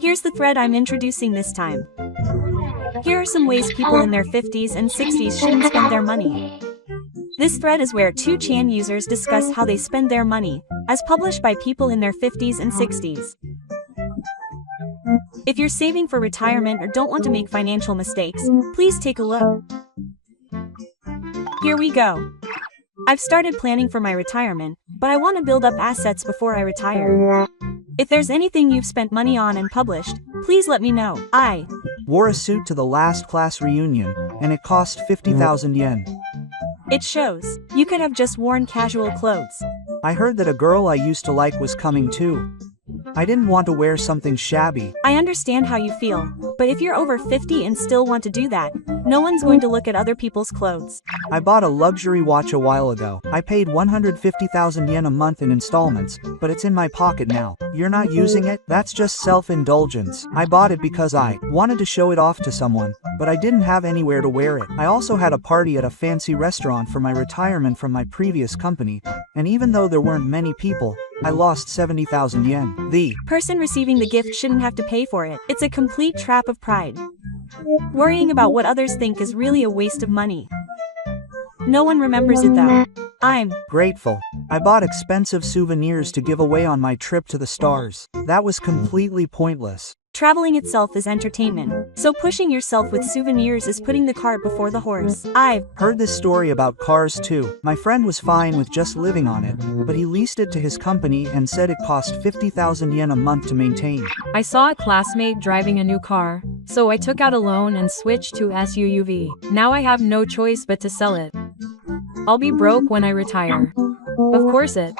Here's the thread I'm introducing this time. Here are some ways people in their 50s and 60s shouldn't spend their money. This thread is where 2chan users discuss how they spend their money, as published by people in their 50s and 60s. If you're saving for retirement or don't want to make financial mistakes, please take a look. Here we go. I've started planning for my retirement, but I want to build up assets before I retire. If there's anything you've spent money on and published, please let me know. I wore a suit to the last class reunion, and it cost 50,000 yen. It shows. You could have just worn casual clothes. I heard that a girl I used to like was coming too. I didn't want to wear something shabby. I understand how you feel, but if you're over 50 and still want to do that, no one's going to look at other people's clothes. I bought a luxury watch a while ago. I paid 150,000 yen a month in installments, but it's in my pocket now. You're not using it? That's just self-indulgence. I bought it because I wanted to show it off to someone, but I didn't have anywhere to wear it. I also had a party at a fancy restaurant for my retirement from my previous company, and even though there weren't many people, I lost 70,000 yen. The person receiving the gift shouldn't have to pay for it. It's a complete trap of pride. Worrying about what others think is really a waste of money. No one remembers it though. I'm grateful. I bought expensive souvenirs to give away on my trip to the stars. That was completely pointless. Traveling itself is entertainment, so pushing yourself with souvenirs is putting the cart before the horse. I've heard this story about cars too. My friend was fine with just living on it, but he leased it to his company and said it cost 50,000 yen a month to maintain. I saw a classmate driving a new car, so I took out a loan and switched to SUV. Now I have no choice but to sell it. I'll be broke when I retire. Of course it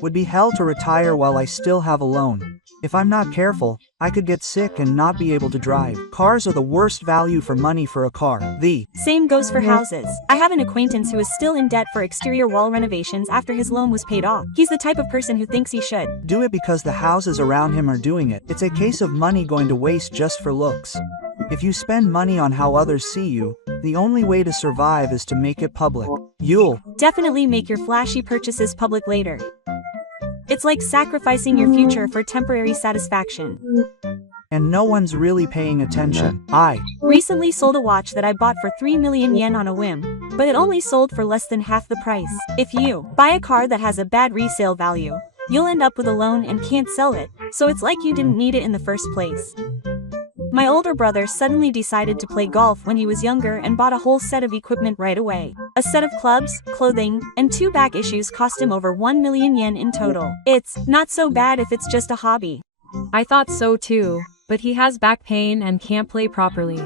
would be hell to retire while I still have a loan. If I'm not careful, I could get sick and not be able to drive. Cars are the worst value for money for a car. The same goes for houses. I have an acquaintance who is still in debt for exterior wall renovations after his loan was paid off. He's the type of person who thinks he should do it because the houses around him are doing it. It's a case of money going to waste just for looks. If you spend money on how others see you, the only way to survive is to make it public. You'll definitely make your flashy purchases public later. It's like sacrificing your future for temporary satisfaction. And no one's really paying attention. I recently sold a watch that I bought for 3 million yen on a whim, but it only sold for less than half the price. If you buy a car that has a bad resale value, you'll end up with a loan and can't sell it, so it's like you didn't need it in the first place. My older brother suddenly decided to play golf when he was younger and bought a whole set of equipment right away. A set of clubs, clothing, and 2 back issues cost him over 1 million yen in total. It's not so bad if it's just a hobby. I thought so too, but he has back pain and can't play properly.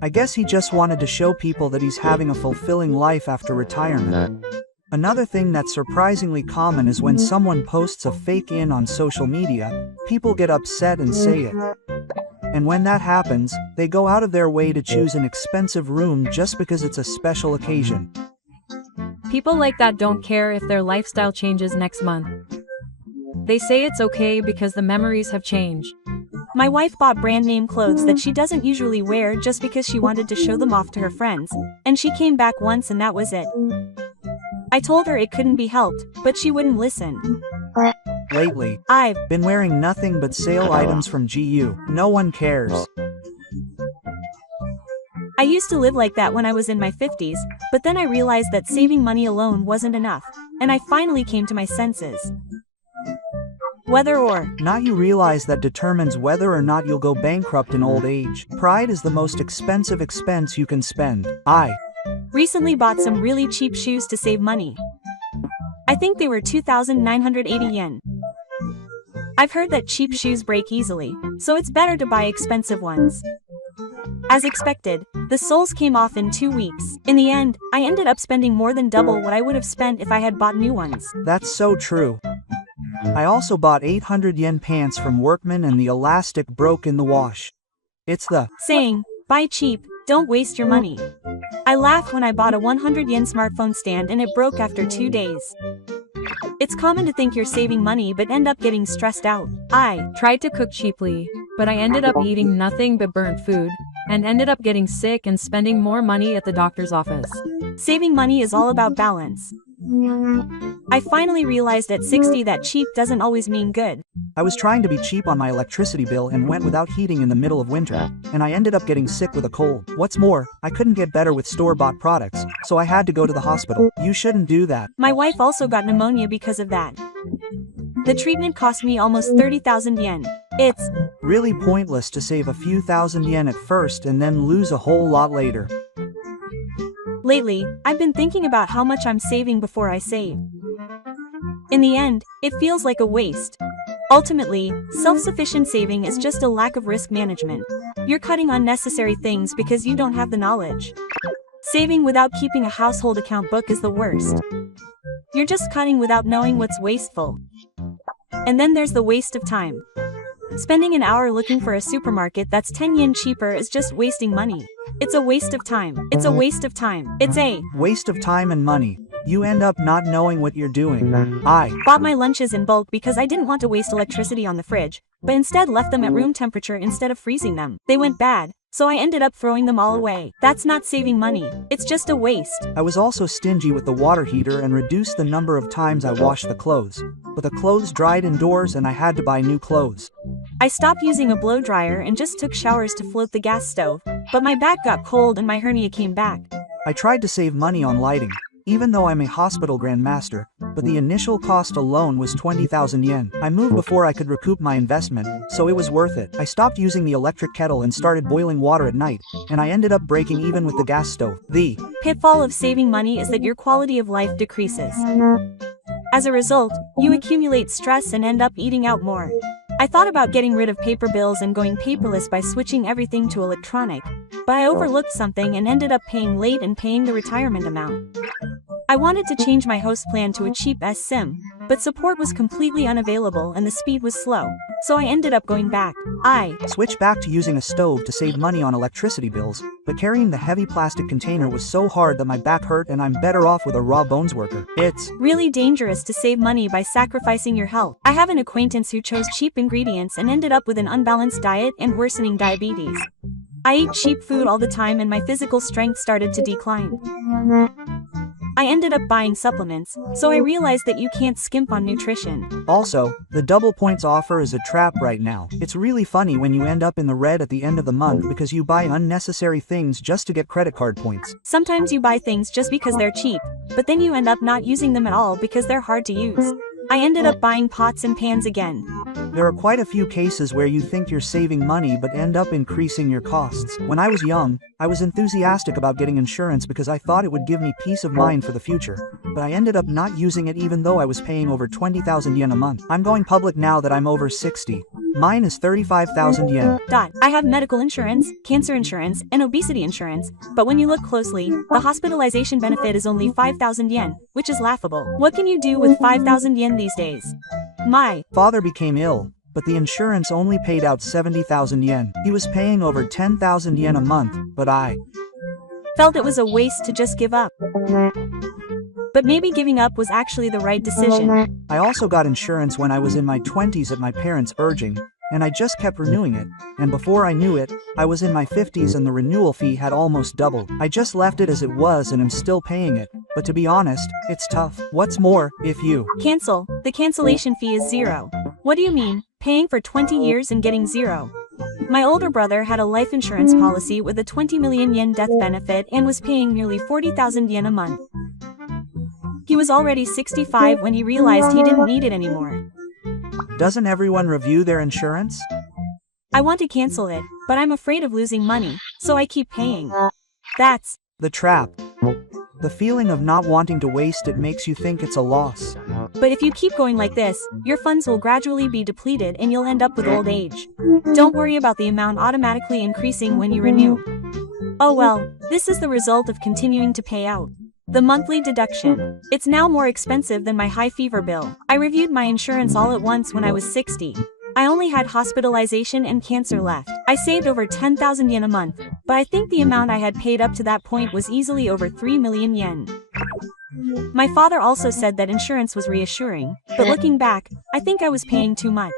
I guess he just wanted to show people that he's having a fulfilling life after retirement. Another thing that's surprisingly common is when someone posts a fake in on social media, people get upset and say it. And when that happens, they go out of their way to choose an expensive room just because it's a special occasion. People like that don't care if their lifestyle changes next month. They say it's okay because the memories have changed. My wife bought brand name clothes that she doesn't usually wear just because she wanted to show them off to her friends, and she came back once and that was it. I told her it couldn't be helped, but she wouldn't listen. Lately, I've been wearing nothing but sale items from GU. No one cares. I used to live like that when I was in my 50s, but then I realized that saving money alone wasn't enough, and I finally came to my senses. Whether or not you realize that determines whether or not you'll go bankrupt in old age. Pride is the most expensive expense you can spend. I recently bought some really cheap shoes to save money. I think they were 2,980 yen. I've heard that cheap shoes break easily, so it's better to buy expensive ones. As expected, the soles came off in 2 weeks. In the end, I ended up spending more than double what I would have spent if I had bought new ones. That's so true. I also bought 800 yen pants from Workman and the elastic broke in the wash. It's the saying, buy cheap, don't waste your money. I laughed when I bought a 100 yen smartphone stand and it broke after 2 days. It's common to think you're saving money but end up getting stressed out. I tried to cook cheaply, but I ended up eating nothing but burnt food, and ended up getting sick and spending more money at the doctor's office. Saving money is all about balance. I finally realized at 60 that cheap doesn't always mean good. I was trying to be cheap on my electricity bill and went without heating in the middle of winter, and I ended up getting sick with a cold. What's more, I couldn't get better with store-bought products, so I had to go to the hospital. You shouldn't do that. My wife also got pneumonia because of that. The treatment cost me almost 30,000 yen. It's really pointless to save a few thousand yen at first and then lose a whole lot later. Lately, I've been thinking about how much I'm saving before I save. In the end, it feels like a waste. Ultimately, self-sufficient saving is just a lack of risk management. You're cutting unnecessary things because you don't have the knowledge. Saving without keeping a household account book is the worst. You're just cutting without knowing what's wasteful. And then there's the waste of time. Spending an hour looking for a supermarket that's 10 yen cheaper is just wasting money. It's a waste of time. It's a waste of time. It's a waste of time and money. You end up not knowing what you're doing. I bought my lunches in bulk because I didn't want to waste electricity on the fridge, but instead left them at room temperature instead of freezing them. They went bad, so I ended up throwing them all away. That's not saving money. It's just a waste. I was also stingy with the water heater and reduced the number of times I washed the clothes. But the clothes dried indoors and I had to buy new clothes. I stopped using a blow dryer and just took showers to float the gas stove, but my back got cold and my hernia came back. I tried to save money on lighting, even though I'm a hospital grandmaster, but the initial cost alone was 20,000 yen. I moved before I could recoup my investment, so it was worth it. I stopped using the electric kettle and started boiling water at night, and I ended up breaking even with the gas stove. The pitfall of saving money is that your quality of life decreases. As a result, you accumulate stress and end up eating out more. I thought about getting rid of paper bills and going paperless by switching everything to electronic, but I overlooked something and ended up paying late and paying the retirement amount. I wanted to change my host plan to a cheap SIM, but support was completely unavailable and the speed was slow, so I ended up going back. I switched back to using a stove to save money on electricity bills, but carrying the heavy plastic container was so hard that my back hurt and I'm better off with a raw bones worker. It's really dangerous to save money by sacrificing your health. I have an acquaintance who chose cheap ingredients and ended up with an unbalanced diet and worsening diabetes. I ate cheap food all the time and my physical strength started to decline. I ended up buying supplements, so I realized that you can't skimp on nutrition. Also, the double points offer is a trap right now. It's really funny when you end up in the red at the end of the month because you buy unnecessary things just to get credit card points. Sometimes you buy things just because they're cheap, but then you end up not using them at all because they're hard to use. I ended up buying pots and pans again. There are quite a few cases where you think you're saving money but end up increasing your costs. When I was young, I was enthusiastic about getting insurance because I thought it would give me peace of mind for the future, but I ended up not using it even though I was paying over 20,000 yen a month. I'm going public now that I'm over 60. Mine is 35,000 yen. I have medical insurance, cancer insurance, and obesity insurance, but when you look closely, the hospitalization benefit is only 5,000 yen, which is laughable. What can you do with 5,000 yen these days? My father became ill, but the insurance only paid out 70,000 yen. He was paying over 10,000 yen a month, but I felt it was a waste to just give up. But maybe giving up was actually the right decision. I also got insurance when I was in my 20s at my parents' urging, and I just kept renewing it, and before I knew it, I was in my 50s and the renewal fee had almost doubled. I just left it as it was and am still paying it, but to be honest, it's tough. What's more, if you cancel, the cancellation fee is 0. What do you mean, paying for 20 years and getting 0? My older brother had a life insurance policy with a 20 million yen death benefit and was paying nearly 40,000 yen a month. He was already 65 when he realized he didn't need it anymore. Doesn't everyone review their insurance? I want to cancel it, but I'm afraid of losing money, so I keep paying. That's the trap. The feeling of not wanting to waste it makes you think it's a loss. But if you keep going like this, your funds will gradually be depleted and you'll end up with old age. Don't worry about the amount automatically increasing when you renew. Oh well, this is the result of continuing to pay out. The monthly deduction. It's now more expensive than my high fever bill. I reviewed my insurance all at once when I was 60. I only had hospitalization and cancer left. I saved over 10,000 yen a month, but I think the amount I had paid up to that point was easily over 3 million yen. My father also said that insurance was reassuring, but looking back, I think I was paying too much.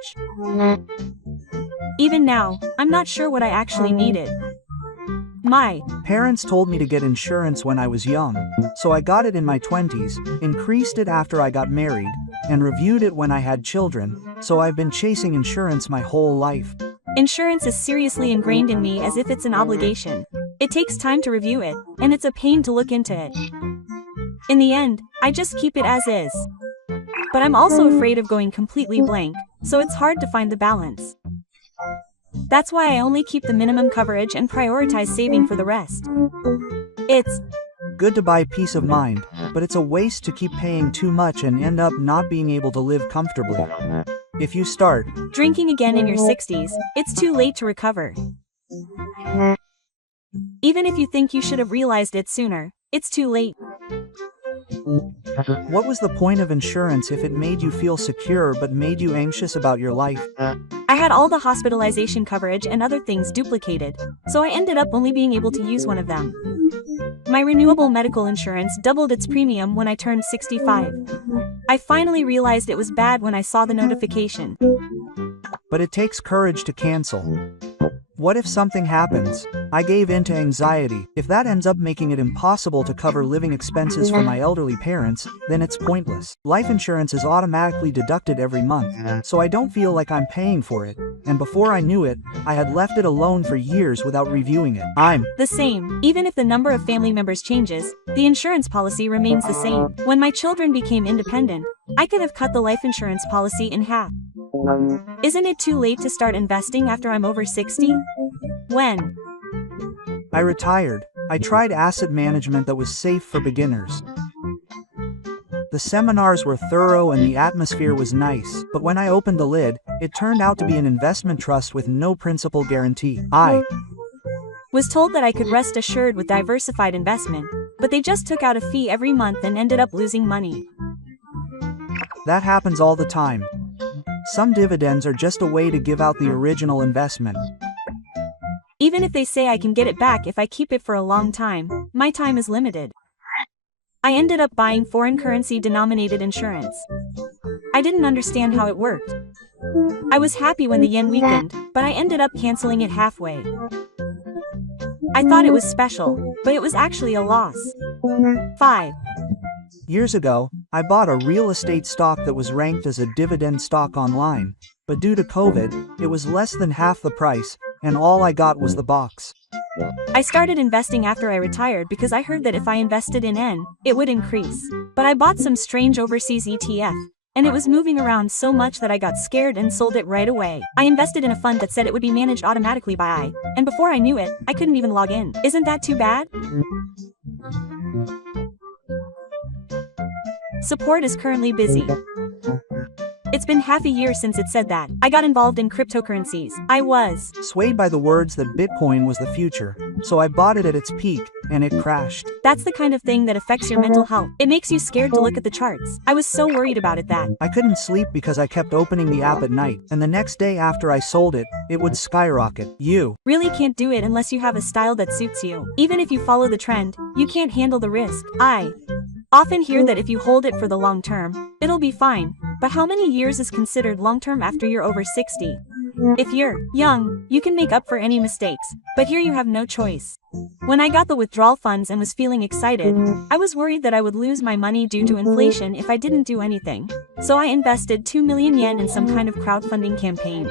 Even now, I'm not sure what I actually needed. My parents told me to get insurance when I was young, so I got it in my 20s, increased it after I got married, and reviewed it when I had children, so I've been chasing insurance my whole life. insurance is seriously ingrained in me as if it's an obligation. It takes time to review it, and it's a pain to look into it. In the end, I just keep it as is. But I'm also afraid of going completely blank, so it's hard to find the balance. That's why I only keep the minimum coverage and prioritize saving for the rest. It's Good to buy peace of mind, but it's a waste to keep paying too much and end up not being able to live comfortably. If you start drinking again in your 60s, it's too late to recover. Even if you think you should have realized it sooner, it's too late. What was the point of insurance if it made you feel secure but made you anxious about your life? I had all the hospitalization coverage and other things duplicated, so I ended up only being able to use one of them. My renewable medical insurance doubled its premium when I turned 65. I finally realized it was bad when I saw the notification. But it takes courage to cancel. What if something happens? I gave in to anxiety. If that ends up making it impossible to cover living expenses for my elderly parents, then it's pointless. Life insurance is automatically deducted every month, so I don't feel like I'm paying for it, and before I knew it, I had left it alone for years without reviewing it. I'm the same. Even if the number of family members changes, the insurance policy remains the same. When my children became independent, I could have cut the life insurance policy in half. Isn't it too late to start investing after I'm over 60? When I retired, I tried asset management that was safe for beginners. The seminars were thorough and the atmosphere was nice, but when I opened the lid, it turned out to be an investment trust with no principal guarantee. I was told that I could rest assured with diversified investment, but they just took out a fee every month and ended up losing money. That happens all the time. Some dividends are just a way to give out the original investment. Even if they say I can get it back if I keep it for a long time, my time is limited. I ended up buying foreign currency denominated insurance. I didn't understand how it worked. I was happy when the yen weakened, but I ended up canceling it halfway. I thought it was special, but it was actually a loss. 5 years ago, I bought a real estate stock that was ranked as a dividend stock online, but due to COVID, it was less than half the price, and all I got was the box. I started investing after I retired because I heard that if I invested in yen, it would increase. But I bought some strange overseas ETF, and it was moving around so much that I got scared and sold it right away. I invested in a fund that said it would be managed automatically by I, and before I knew it, I couldn't even log in. Isn't that too bad? Support is currently busy. It's been half a year since it said that. I got involved in cryptocurrencies. I was swayed by the words that Bitcoin was the future, so I bought it at its peak, and it crashed. That's the kind of thing that affects your mental health. It makes you scared to look at the charts. I was so worried about it that I couldn't sleep because I kept opening the app at night, and the next day after I sold it, it would skyrocket. You really can't do it unless you have a style that suits you. Even if you follow the trend, you can't handle the risk. I often hear that if you hold it for the long term, it'll be fine. But how many years is considered long term after you're over 60? If you're young, you can make up for any mistakes, but here you have no choice. When I got the withdrawal funds and was feeling excited, I was worried that I would lose my money due to inflation if I didn't do anything. So I invested 2 million yen in some kind of crowdfunding campaign.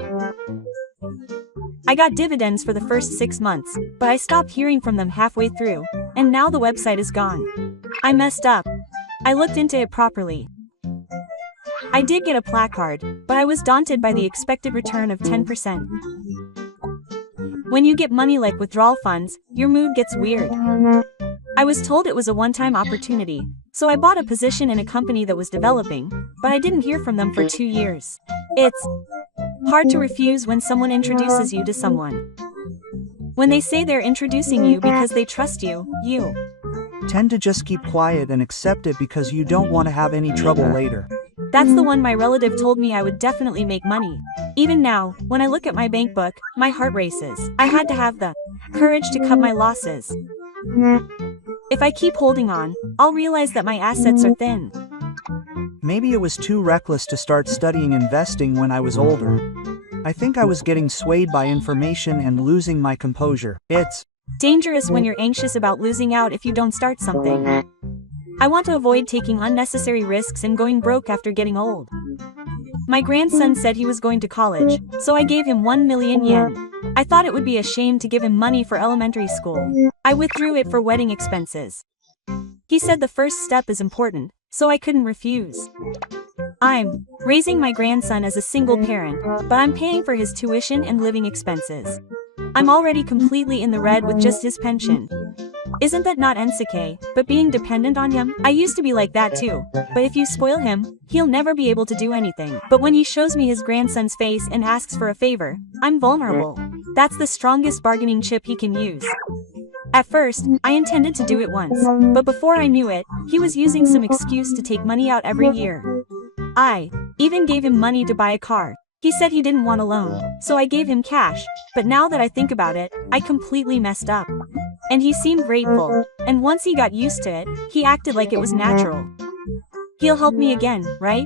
I got dividends for the first 6 months, but I stopped hearing from them halfway through, and now the website is gone. I messed up. I looked into it properly. I did get a placard, but I was daunted by the expected return of 10%. When you get money like withdrawal funds, your mood gets weird. I was told it was a one-time opportunity, so I bought a position in a company that was developing, but I didn't hear from them for 2 years. It's hard to refuse when someone introduces you to someone. When they say they're introducing you because they trust you, you tend to just keep quiet and accept it because you don't want to have any trouble later. That's the one my relative told me I would definitely make money. Even now, when I look at my bank book, my heart races. I had to have the courage to cut my losses. If I keep holding on, I'll realize that my assets are thin. Maybe it was too reckless to start studying investing when I was older. I think I was getting swayed by information and losing my composure. It's Dangerous when you're anxious about losing out if you don't start something. I want to avoid taking unnecessary risks and going broke after getting old. My grandson said he was going to college, so I gave him 1 million yen. I thought it would be a shame to give him money for elementary school. I withdrew it for wedding expenses. He said the first step is important, so I couldn't refuse. I'm raising my grandson as a single parent, but I'm paying for his tuition and living expenses. I'm already completely in the red with just his pension. Isn't that not NCK, but being dependent on him? I used to be like that too, but if you spoil him, he'll never be able to do anything. But when he shows me his grandson's face and asks for a favor, I'm vulnerable. That's the strongest bargaining chip he can use. At first, I intended to do it once, but before I knew it, he was using some excuse to take money out every year. I even gave him money to buy a car. He said he didn't want a loan, so I gave him cash, but now that I think about it, I completely messed up. And he seemed grateful, and once he got used to it, he acted like it was natural. He'll help me again, right?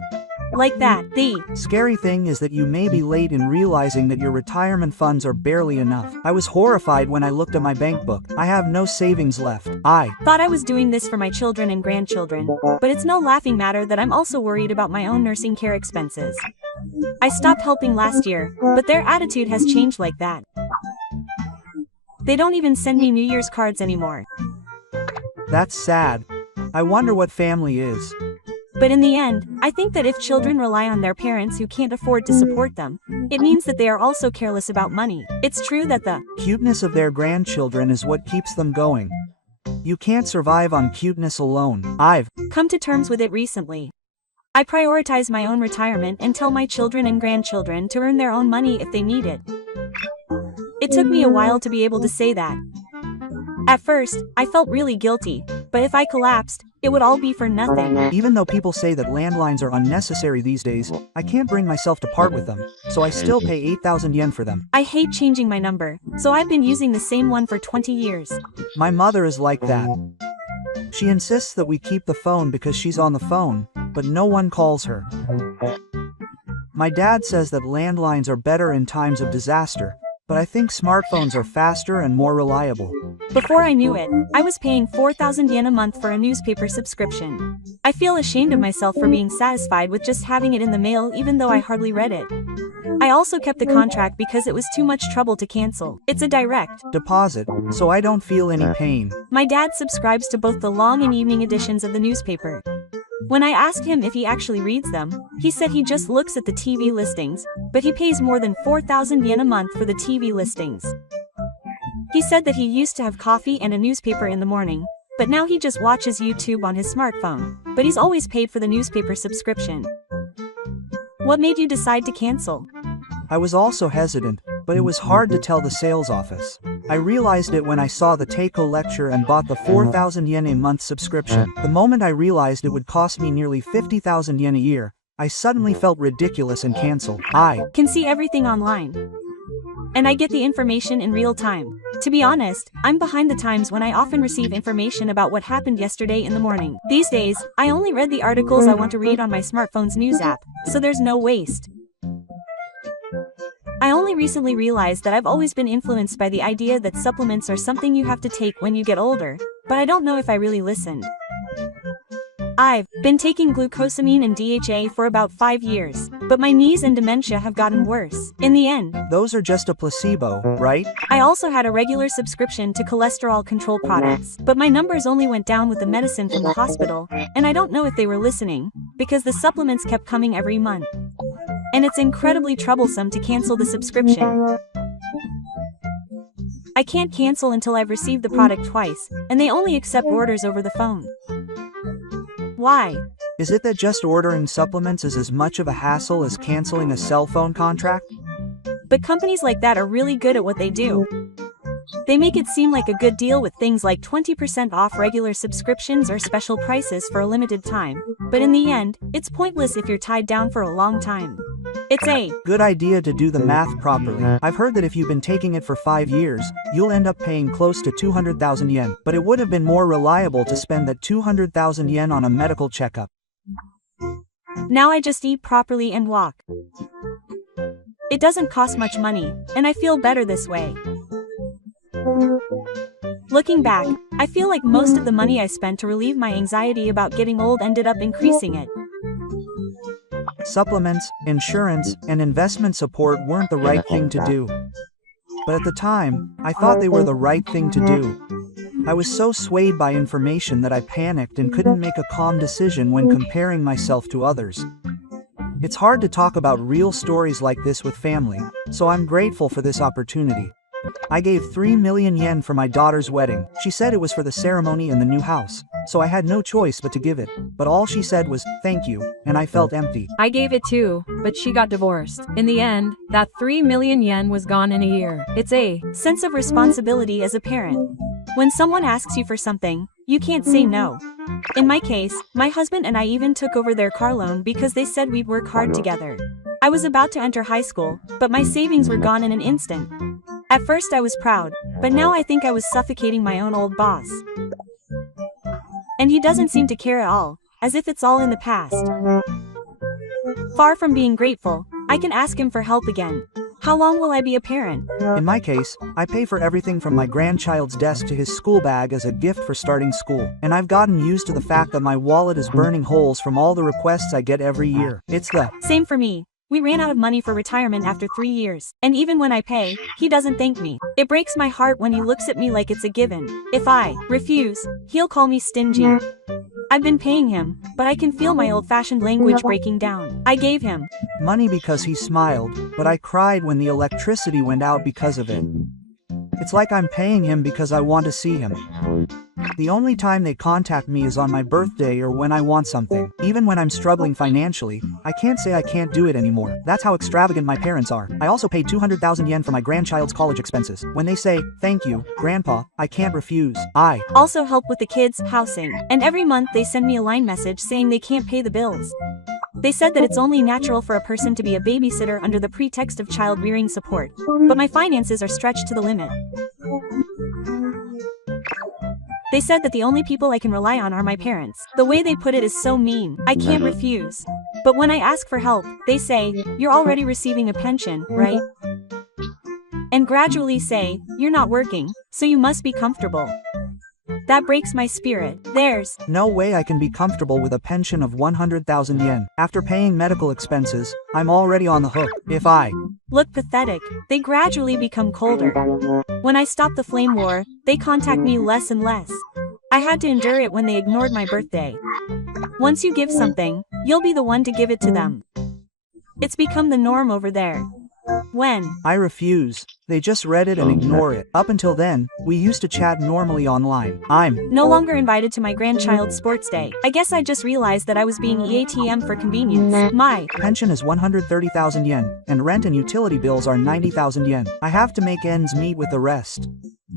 Like that. The scary thing is that you may be late in realizing that your retirement funds are barely enough. I was horrified when I looked at my bank book. I have no savings left. I thought I was doing this for my children and grandchildren, but it's no laughing matter that I'm also worried about my own nursing care expenses. I stopped helping last year, but their attitude has changed like that. They don't even send me New Year's cards anymore. That's sad. I wonder what family is. But in the end, I think that if children rely on their parents who can't afford to support them, it means that they are also careless about money. It's true that the cuteness of their grandchildren is what keeps them going. You can't survive on cuteness alone. I've come to terms with it recently. I prioritize my own retirement and tell my children and grandchildren to earn their own money if they need it. It took me a while to be able to say that. At first, I felt really guilty, but if I collapsed, it would all be for nothing. Even though people say that landlines are unnecessary these days, I can't bring myself to part with them, so I still pay 8,000 yen for them. I hate changing my number, so I've been using the same one for 20 years. My mother is like that. She insists that we keep the phone because she's on the phone, but no one calls her. My dad says that landlines are better in times of disaster, but I think smartphones are faster and more reliable. Before I knew it, I was paying 4,000 yen a month for a newspaper subscription. I feel ashamed of myself for being satisfied with just having it in the mail even though I hardly read it. I also kept the contract because it was too much trouble to cancel. It's a direct deposit, so I don't feel any pain. My dad subscribes to both the long and evening editions of the newspaper. When I asked him if he actually reads them, he said he just looks at the TV listings, but he pays more than 4,000 yen a month for the TV listings. He said that he used to have coffee and a newspaper in the morning, but now he just watches YouTube on his smartphone, but he's always paid for the newspaper subscription. What made you decide to cancel? I was also hesitant, but it was hard to tell the sales office. I realized it when I saw the Teiko lecture and bought the 4,000 yen a month subscription. The moment I realized it would cost me nearly 50,000 yen a year, I suddenly felt ridiculous and canceled. I can see everything online. And I get the information in real time. To be honest, I'm behind the times when I often receive information about what happened yesterday in the morning. These days, I only read the articles I want to read on my smartphone's news app, so there's no waste. I only recently realized that I've always been influenced by the idea that supplements are something you have to take when you get older, but I don't know if I really listened. I've been taking glucosamine and DHA for about 5 years, but my knees and dementia have gotten worse. In the end, those are just a placebo, right? I also had a regular subscription to cholesterol control products, but my numbers only went down with the medicine from the hospital, and I don't know if they were listening, because the supplements kept coming every month. And it's incredibly troublesome to cancel the subscription. I can't cancel until I've received the product twice, and they only accept orders over the phone. Why? Is it that just ordering supplements is as much of a hassle as canceling a cell phone contract? But companies like that are really good at what they do. They make it seem like a good deal with things like 20% off regular subscriptions or special prices for a limited time, but in the end, it's pointless if you're tied down for a long time. It's a good idea to do the math properly. I've heard that if you've been taking it for 5 years, you'll end up paying close to 200,000 yen, but it would have been more reliable to spend that 200,000 yen on a medical checkup. Now I just eat properly and walk. It doesn't cost much money, and I feel better this way. Looking back, I feel like most of the money I spent to relieve my anxiety about getting old ended up increasing it. Supplements, insurance, and investment support weren't the right thing to do. But at the time, I thought they were the right thing to do. I was so swayed by information that I panicked and couldn't make a calm decision when comparing myself to others. It's hard to talk about real stories like this with family, so I'm grateful for this opportunity. I gave 3 million yen for my daughter's wedding. She said it was for the ceremony in the new house, so I had no choice but to give it. But all she said was, "Thank you," and I felt empty. I gave it too, but she got divorced. In the end, that 3 million yen was gone in a year. It's a sense of responsibility as a parent. When someone asks you for something, you can't say no. In my case, my husband and I even took over their car loan because they said we'd work hard together. I was about to enter high school, but my savings were gone in an instant. At first I was proud, but now I think I was suffocating my own old boss. And he doesn't seem to care at all, as if it's all in the past. Far from being grateful, I can ask him for help again. How long will I be a parent? In my case, I pay for everything from my grandchild's desk to his school bag as a gift for starting school. And I've gotten used to the fact that my wallet is burning holes from all the requests I get every year. It's the same for me. We ran out of money for retirement after 3 years, and even when I pay, he doesn't thank me. It breaks my heart when he looks at me like it's a given. If I refuse, he'll call me stingy. I've been paying him, but I can feel my old-fashioned language breaking down. I gave him money because he smiled, but I cried when the electricity went out because of it. It's like I'm paying him because I want to see him. The only time they contact me is on my birthday or when I want something. Even when I'm struggling financially, I can't say I can't do it anymore. That's how extravagant my parents are. I also paid 200,000 yen for my grandchild's college expenses. When they say, "Thank you, Grandpa," I can't refuse. I also help with the kids' housing, and every month they send me a line message saying they can't pay the bills. They said that it's only natural for a person to be a babysitter under the pretext of child rearing support, but my finances are stretched to the limit. They said that the only people I can rely on are my parents. The way they put it is so mean. I can't refuse. But when I ask for help, they say, "You're already receiving a pension, right?" And gradually say, "You're not working, so you must be comfortable." That breaks my spirit. There's no way I can be comfortable with a pension of 100,000 yen. After paying medical expenses, I'm already on the hook. If I look pathetic, they gradually become colder. When I stop the flame war, they contact me less and less. I had to endure it when they ignored my birthday. Once you give something, you'll be the one to give it to them. It's become the norm over there. When I refuse, they just read it and ignore it. Up until then, we used to chat normally online. I'm no longer invited to my grandchild's sports day. I guess I just realized that I was being EATM for convenience. My pension is 130,000 yen, and rent and utility bills are 90,000 yen. I have to make ends meet with the rest.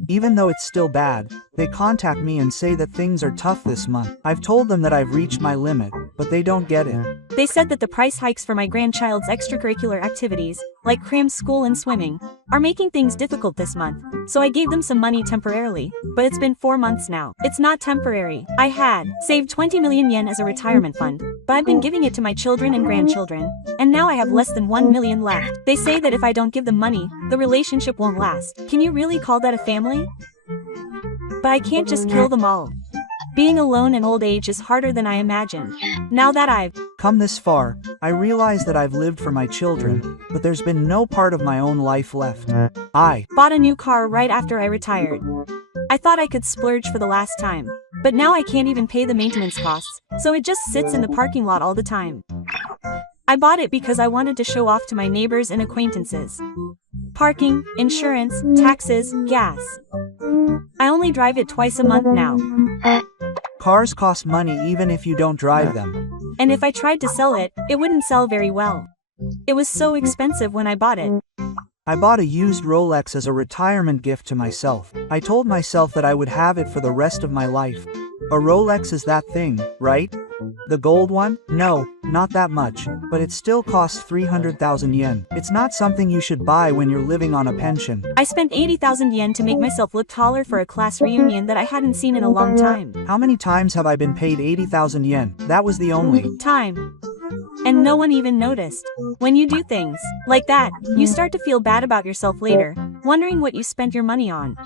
Even though it's still bad, they contact me and say that things are tough this month. I've told them that I've reached my limit, but they don't get it. They said that the price hikes for my grandchild's extracurricular activities, like cram school and swimming, are making things difficult this month, so I gave them some money temporarily, but it's been 4 months now. It's not temporary. I had saved 20 million yen as a retirement fund, but I've been giving it to my children and grandchildren, and now I have less than 1 million left. They say that if I don't give them money, the relationship won't last. Can you really call that a family? But I can't just kill them all. Being alone in old age is harder than I imagined. Now that I've come this far, I realize that I've lived for my children, but there's been no part of my own life left. I bought a new car right after I retired. I thought I could splurge for the last time, but now I can't even pay the maintenance costs, so it just sits in the parking lot all the time. I bought it because I wanted to show off to my neighbors and acquaintances. Parking, insurance, taxes, gas. I only drive it twice a month now. Cars cost money even if you don't drive them. And if I tried to sell it, it wouldn't sell very well. It was so expensive when I bought it. I bought a used Rolex as a retirement gift to myself. I told myself that I would have it for the rest of my life. A Rolex is that thing, right? The gold one? No, not that much, but it still costs 300,000 yen. It's not something you should buy when you're living on a pension. I spent 80,000 yen to make myself look taller for a class reunion that I hadn't seen in a long time. How many times have I been paid 80,000 yen? That was the only time. And no one even noticed. When you do things like that, you start to feel bad about yourself later, wondering what you spent your money on.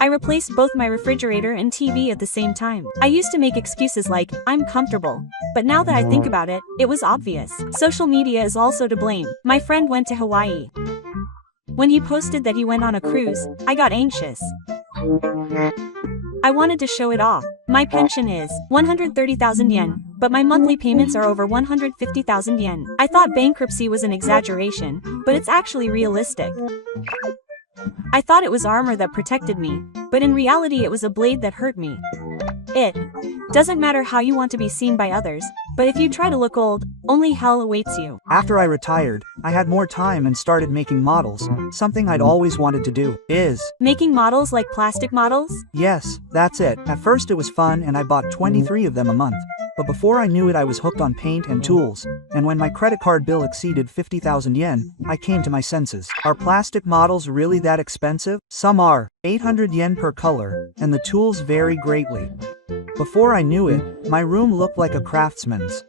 I replaced both my refrigerator and TV at the same time. I used to make excuses like, I'm comfortable. But now that I think about it, it was obvious. Social media is also to blame. My friend went to Hawaii. When he posted that he went on a cruise, I got anxious. I wanted to show it off. My pension is 130,000 yen, but my monthly payments are over 150,000 yen. I thought bankruptcy was an exaggeration, but it's actually realistic. I thought it was armor that protected me, but in reality it was a blade that hurt me. It doesn't matter how you want to be seen by others, but if you try to look old, only hell awaits you. After I retired, I had more time and started making models. Something I'd always wanted to do. Making models like plastic models? Yes, that's it. At first it was fun and I bought 23 of them a month. But before I knew it I was hooked on paint and tools, and when my credit card bill exceeded 50,000 yen, I came to my senses. Are plastic models really that expensive? Some are, 800 yen per color, and the tools vary greatly. Before I knew it, my room looked like a craftsman's.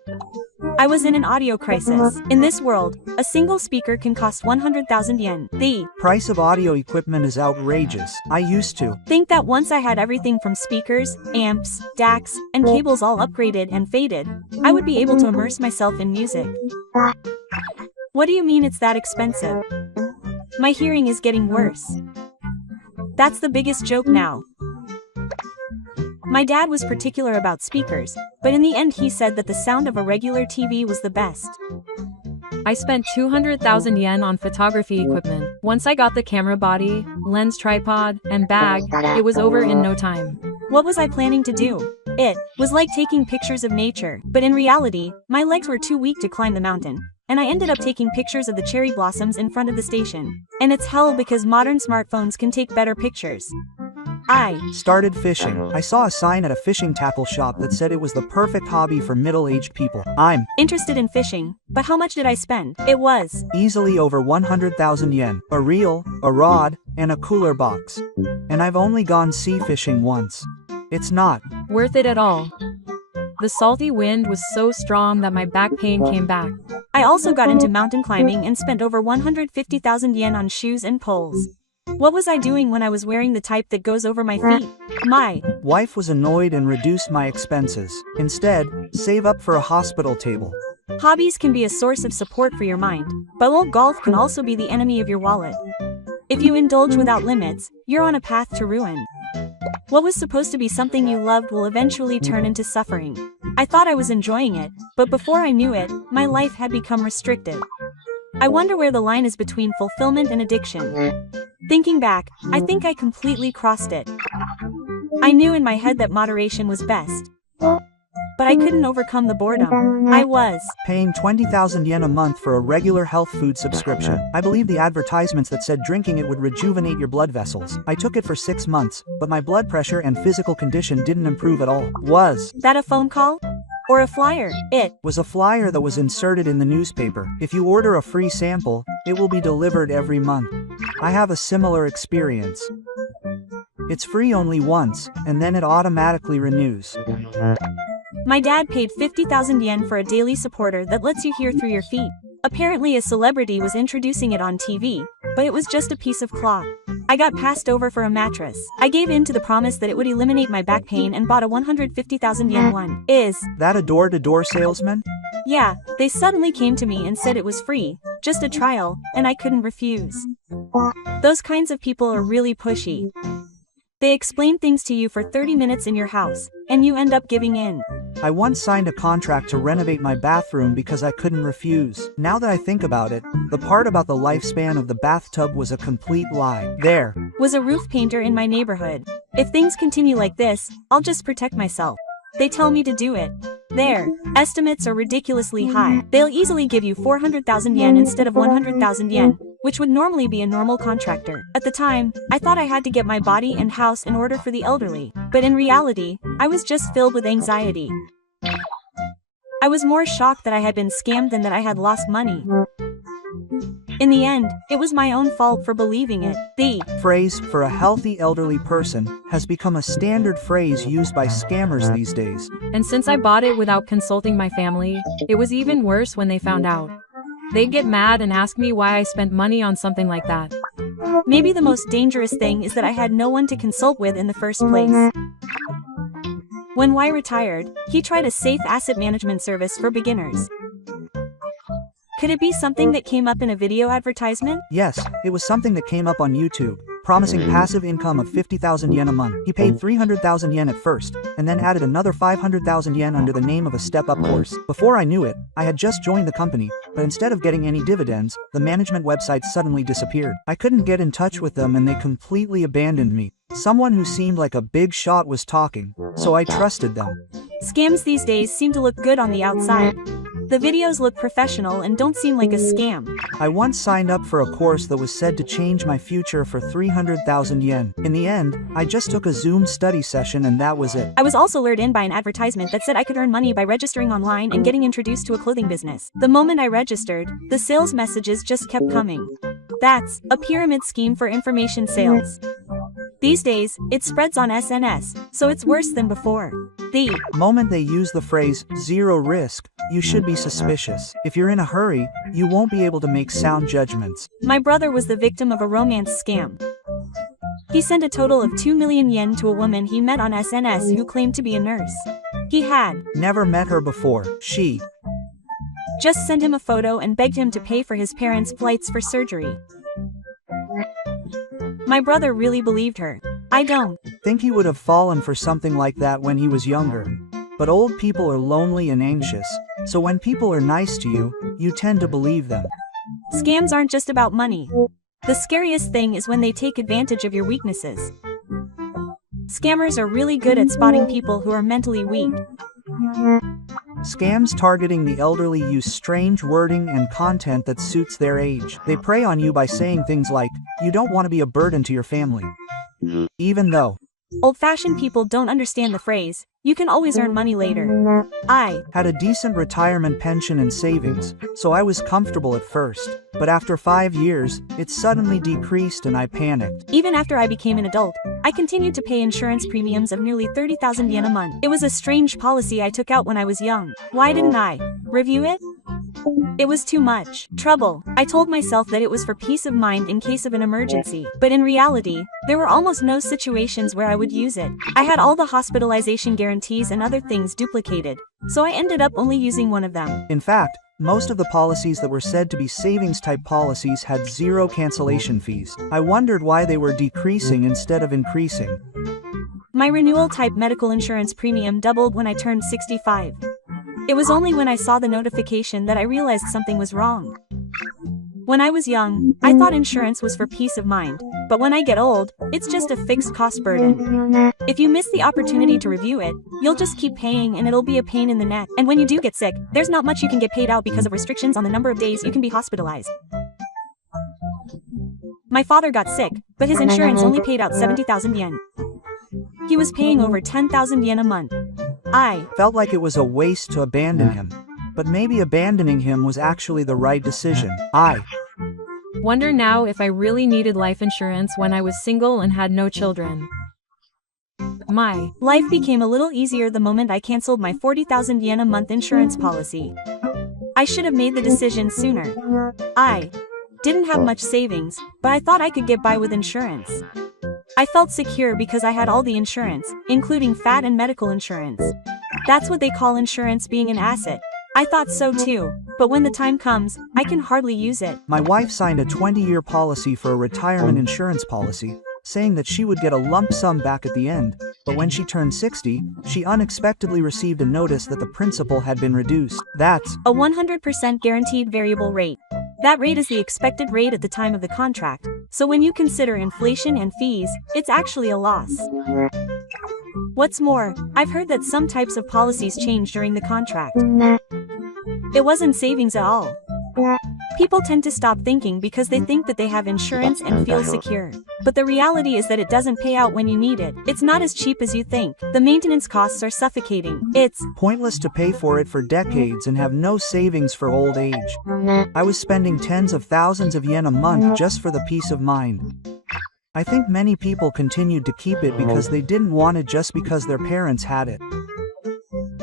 I was in an audio crisis. In this world, a single speaker can cost 100,000 yen. The price of audio equipment is outrageous. I used to think that once I had everything from speakers, amps, DACs, and cables all upgraded and faded, I would be able to immerse myself in music. What do you mean it's that expensive? My hearing is getting worse. That's the biggest joke now. My dad was particular about speakers, but in the end he said that the sound of a regular TV was the best. I spent 200,000 yen on photography equipment. Once I got the camera body, lens tripod, and bag, it was over in no time. What was I planning to do? It was like taking pictures of nature, but in reality, my legs were too weak to climb the mountain, and I ended up taking pictures of the cherry blossoms in front of the station. And it's hell because modern smartphones can take better pictures. I started fishing. I saw a sign at a fishing tackle shop that said it was the perfect hobby for middle-aged people. I'm interested in fishing, but how much did I spend? It was easily over 100,000 yen. A reel, a rod, and a cooler box. And I've only gone sea fishing once. It's not worth it at all. The salty wind was so strong that my back pain came back. I also got into mountain climbing and spent over 150,000 yen on shoes and poles. What was I doing when I was wearing the type that goes over my feet? My wife was annoyed and reduced my expenses. Instead, save up for a hospital table. Hobbies can be a source of support for your mind, but old golf can also be the enemy of your wallet. If you indulge without limits, you're on a path to ruin. What was supposed to be something you loved will eventually turn into suffering. I thought I was enjoying it, but before I knew it, my life had become restrictive. I wonder where the line is between fulfillment and addiction. Thinking back, I think I completely crossed it. I knew in my head that moderation was best. But I couldn't overcome the boredom. I was paying 20,000 yen a month for a regular health food subscription. I believed the advertisements that said drinking it would rejuvenate your blood vessels. I took it for 6 months, but my blood pressure and physical condition didn't improve at all. Was that a phone call? Or a flyer? It was a flyer that was inserted in the newspaper. If you order a free sample, it will be delivered every month. I have a similar experience. It's free only once, and then it automatically renews. My dad paid 50,000 yen for a daily supporter that lets you hear through your feet. Apparently a celebrity was introducing it on TV, but it was just a piece of cloth. I got passed over for a mattress. I gave in to the promise that it would eliminate my back pain and bought a 150,000 yen one. Is that a door-to-door salesman? Yeah, they suddenly came to me and said it was free, just a trial, and I couldn't refuse. Those kinds of people are really pushy. They explain things to you for 30 minutes in your house, and you end up giving in. I once signed a contract to renovate my bathroom because I couldn't refuse. Now that I think about it, the part about the lifespan of the bathtub was a complete lie. There was a roof painter in my neighborhood. If things continue like this, I'll just protect myself. They tell me to do it. Their estimates are ridiculously high. They'll easily give you 400,000 yen instead of 100,000 yen, which would normally be a normal contractor. At the time, I thought I had to get my body and house in order for the elderly, but in reality, I was just filled with anxiety. I was more shocked that I had been scammed than that I had lost money. In the end, it was my own fault for believing it. The phrase "for a healthy elderly person" has become a standard phrase used by scammers these days. And since I bought it without consulting my family, it was even worse when they found out. They'd get mad and ask me why I spent money on something like that. Maybe the most dangerous thing is that I had no one to consult with in the first place. When Y retired, he tried a safe asset management service for beginners. Could it be something that came up in a video advertisement? Yes, it was something that came up on YouTube, promising passive income of 50,000 yen a month. He paid 300,000 yen at first, and then added another 500,000 yen under the name of a step-up course. Before I knew it, I had just joined the company, but instead of getting any dividends, the management website suddenly disappeared. I couldn't get in touch with them and they completely abandoned me. Someone who seemed like a big shot was talking, so I trusted them. Scams these days seem to look good on the outside. The videos look professional and don't seem like a scam. I once signed up for a course that was said to change my future for 300,000 yen. In the end, I just took a Zoom study session and that was it. I was also lured in by an advertisement that said I could earn money by registering online and getting introduced to a clothing business. The moment I registered, the sales messages just kept coming. That's a pyramid scheme for information sales. These days, it spreads on SNS, so it's worse than before. The moment they use the phrase, zero risk, you should be suspicious. If you're in a hurry, you won't be able to make sound judgments. My brother was the victim of a romance scam. He sent a total of 2 million yen to a woman he met on SNS who claimed to be a nurse. He had never met her before. She just sent him a photo and begged him to pay for his parents' flights for surgery. My brother really believed her. I don't think he would have fallen for something like that when he was younger. But old people are lonely and anxious, so when people are nice to you, you tend to believe them. Scams aren't just about money. The scariest thing is when they take advantage of your weaknesses. Scammers are really good at spotting people who are mentally weak. Scams targeting the elderly use strange wording and content that suits their age. They prey on you by saying things like, you don't want to be a burden to your family. Even though old-fashioned people don't understand the phrase, you can always earn money later. I had a decent retirement pension and savings, so I was comfortable at first. But after 5 years, it suddenly decreased and I panicked. Even after I became an adult, I continued to pay insurance premiums of nearly 30,000 yen a month. It was a strange policy I took out when I was young. Why didn't I review it? It was too much trouble. I told myself that it was for peace of mind in case of an emergency. But in reality, there were almost no situations where I would use it. I had all the hospitalization guarantees and other things duplicated, so I ended up only using one of them. In fact, most of the policies that were said to be savings-type policies had zero cancellation fees. I wondered why they were decreasing instead of increasing. My renewal-type medical insurance premium doubled when I turned 65. It was only when I saw the notification that I realized something was wrong. When I was young, I thought insurance was for peace of mind, but when I get old, it's just a fixed cost burden. If you miss the opportunity to review it, you'll just keep paying and it'll be a pain in the neck. And when you do get sick, there's not much you can get paid out because of restrictions on the number of days you can be hospitalized. My father got sick, but his insurance only paid out 70,000 yen. He was paying over 10,000 yen a month. I felt like it was a waste to abandon him. But maybe abandoning him was actually the right decision. I wonder now if I really needed life insurance when I was single and had no children. My life became a little easier the moment I canceled my 40,000 yen a month insurance policy. I should have made the decision sooner. I didn't have much savings, but I thought I could get by with insurance. I felt secure because I had all the insurance, including FAT and medical insurance. That's what they call insurance being an asset. I thought so too, but when the time comes, I can hardly use it. My wife signed a 20-year policy for a retirement insurance policy, saying that she would get a lump sum back at the end, but when she turned 60, she unexpectedly received a notice that the principal had been reduced. That's a 100% guaranteed variable rate. That rate is the expected rate at the time of the contract, so when you consider inflation and fees, it's actually a loss. What's more, I've heard that some types of policies change during the contract. It wasn't savings at all. People tend to stop thinking because they think that they have insurance and feel secure. But the reality is that it doesn't pay out when you need it. It's not as cheap as you think. The maintenance costs are suffocating. It's pointless to pay for it for decades and have no savings for old age. I was spending tens of thousands of yen a month just for the peace of mind. I think many people continued to keep it because they didn't want it just because their parents had it.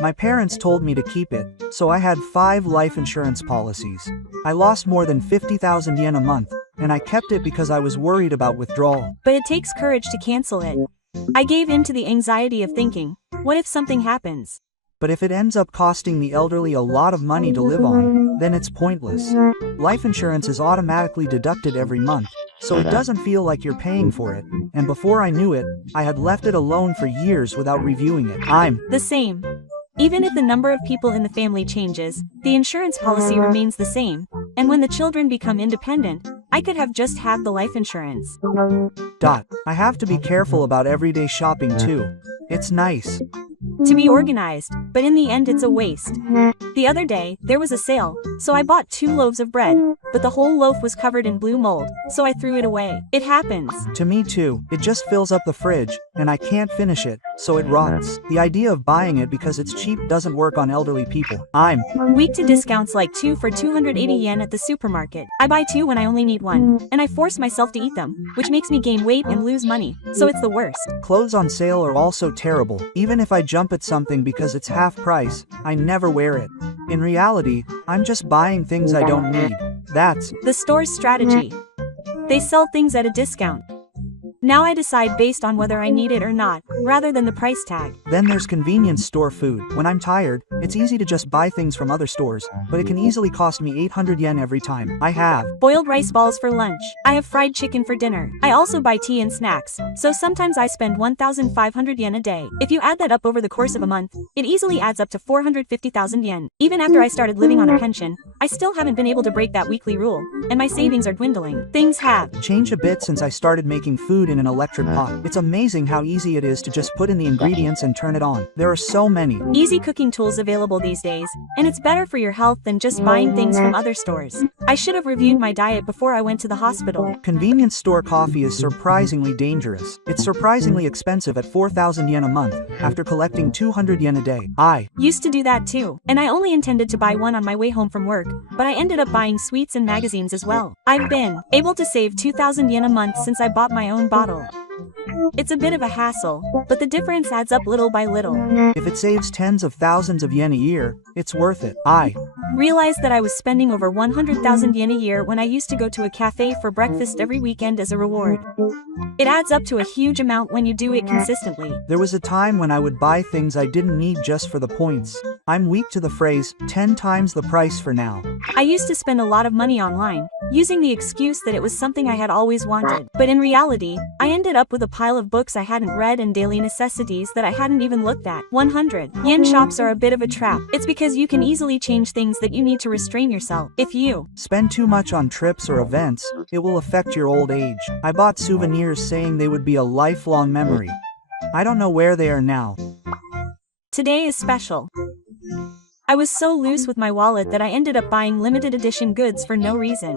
My parents told me to keep it, so I had 5 life insurance policies. I lost more than 50,000 yen a month, and I kept it because I was worried about withdrawal. But it takes courage to cancel it. I gave in to the anxiety of thinking, what if something happens? But if it ends up costing the elderly a lot of money to live on, then it's pointless. Life insurance is automatically deducted every month, so it doesn't feel like you're paying for it, and before I knew it, I had left it alone for years without reviewing it. I'm the same. Even if the number of people in the family changes, the insurance policy remains the same, and when the children become independent, I could have just had the life insurance. I have to be careful about everyday shopping too. It's nice to be organized, but in the end it's a waste. The other day, there was a sale, so I bought 2 loaves of bread, but the whole loaf was covered in blue mold, so I threw it away. It happens. To me too. It just fills up the fridge, and I can't finish it, so it rots. The idea of buying it because it's cheap doesn't work on elderly people. I'm weak to discounts like 2 for 280 yen at the supermarket. I buy 2 when I only need 1, and I force myself to eat them, which makes me gain weight and lose money, so it's the worst. Clothes on sale are also terrible. Even if I jump at something because it's half price, I never wear it. In reality, I'm just buying things I don't need. That's the store's strategy. They sell things at a discount. Now I decide based on whether I need it or not, rather than the price tag. Then there's convenience store food. When I'm tired, it's easy to just buy things from other stores, but it can easily cost me 800 yen every time. I have boiled rice balls for lunch. I have fried chicken for dinner. I also buy tea and snacks, so sometimes I spend 1,500 yen a day. If you add that up over the course of a month, it easily adds up to 450,000 yen. Even after I started living on a pension, I still haven't been able to break that weekly rule, and my savings are dwindling. Things have changed a bit since I started making food in an electric pot. It's amazing how easy it is to just put in the ingredients and turn it on. There are so many easy cooking tools available these days, and it's better for your health than just buying things from other stores. I should have reviewed my diet before I went to the hospital. Convenience store coffee is surprisingly dangerous. It's surprisingly expensive at 4,000 yen a month, after collecting 200 yen a day. I used to do that too, and I only intended to buy one on my way home from work, but I ended up buying sweets and magazines as well. I've been able to save 2,000 yen a month since I bought my own bottle. It's a bit of a hassle, but the difference adds up little by little. If it saves tens of thousands of yen a year, it's worth it. I realized that I was spending over 100,000 yen a year when I used to go to a cafe for breakfast every weekend as a reward. It adds up to a huge amount when you do it consistently. There was a time when I would buy things I didn't need just for the points. I'm weak to the phrase, 10 times the price for now. I used to spend a lot of money online, using the excuse that it was something I had always wanted. But in reality, I ended up with a pile of books I hadn't read and daily necessities that I hadn't even looked at. 100 yen shops are a bit of a trap. It's because you can easily change things that you need to restrain yourself. If you spend too much on trips or events, it will affect your old age. I bought souvenirs saying they would be a lifelong memory. I don't know where they are now. Today is special. I was so loose with my wallet that I ended up buying limited edition goods for no reason.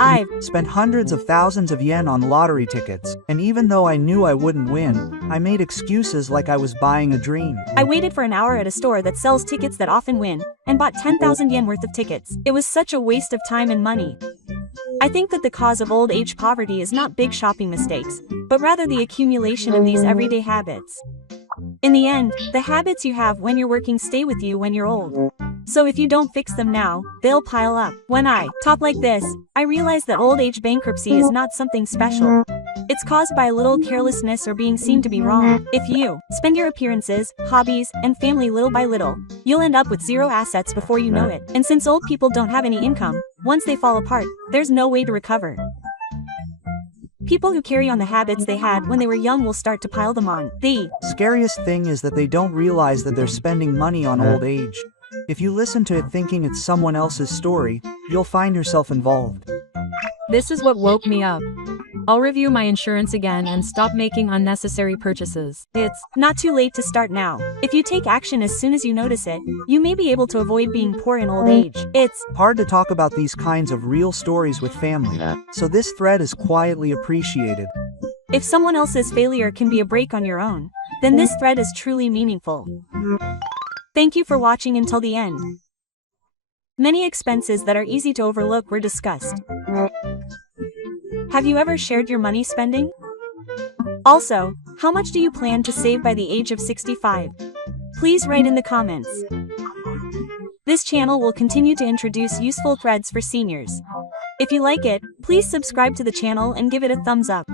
I've spent hundreds of thousands of yen on lottery tickets, and even though I knew I wouldn't win, I made excuses like I was buying a dream. I waited for an hour at a store that sells tickets that often win, and bought 10,000 yen worth of tickets. It was such a waste of time and money. I think that the cause of old age poverty is not big shopping mistakes, but rather the accumulation of these everyday habits. In the end, the habits you have when you're working stay with you when you're old. So if you don't fix them now, they'll pile up. When I talk like this, I realize that old age bankruptcy is not something special. It's caused by a little carelessness or being seen to be wrong. If you spend your appearances, hobbies, and family little by little, you'll end up with zero assets before you know it. And since old people don't have any income, once they fall apart, there's no way to recover. People who carry on the habits they had when they were young will start to pile them on. The scariest thing is that they don't realize that they're spending money on old age. If you listen to it thinking it's someone else's story, you'll find yourself involved. This is what woke me up. I'll review my insurance again and stop making unnecessary purchases. It's not too late to start now. If you take action as soon as you notice it, you may be able to avoid being poor in old age. It's hard to talk about these kinds of real stories with family, so this thread is quietly appreciated. If someone else's failure can be a break on your own, then this thread is truly meaningful. Thank you for watching until the end. Many expenses that are easy to overlook were discussed. Have you ever shared your money spending? Also, how much do you plan to save by the age of 65? Please write in the comments. This channel will continue to introduce useful threads for seniors. If you like it, please subscribe to the channel and give it a thumbs up.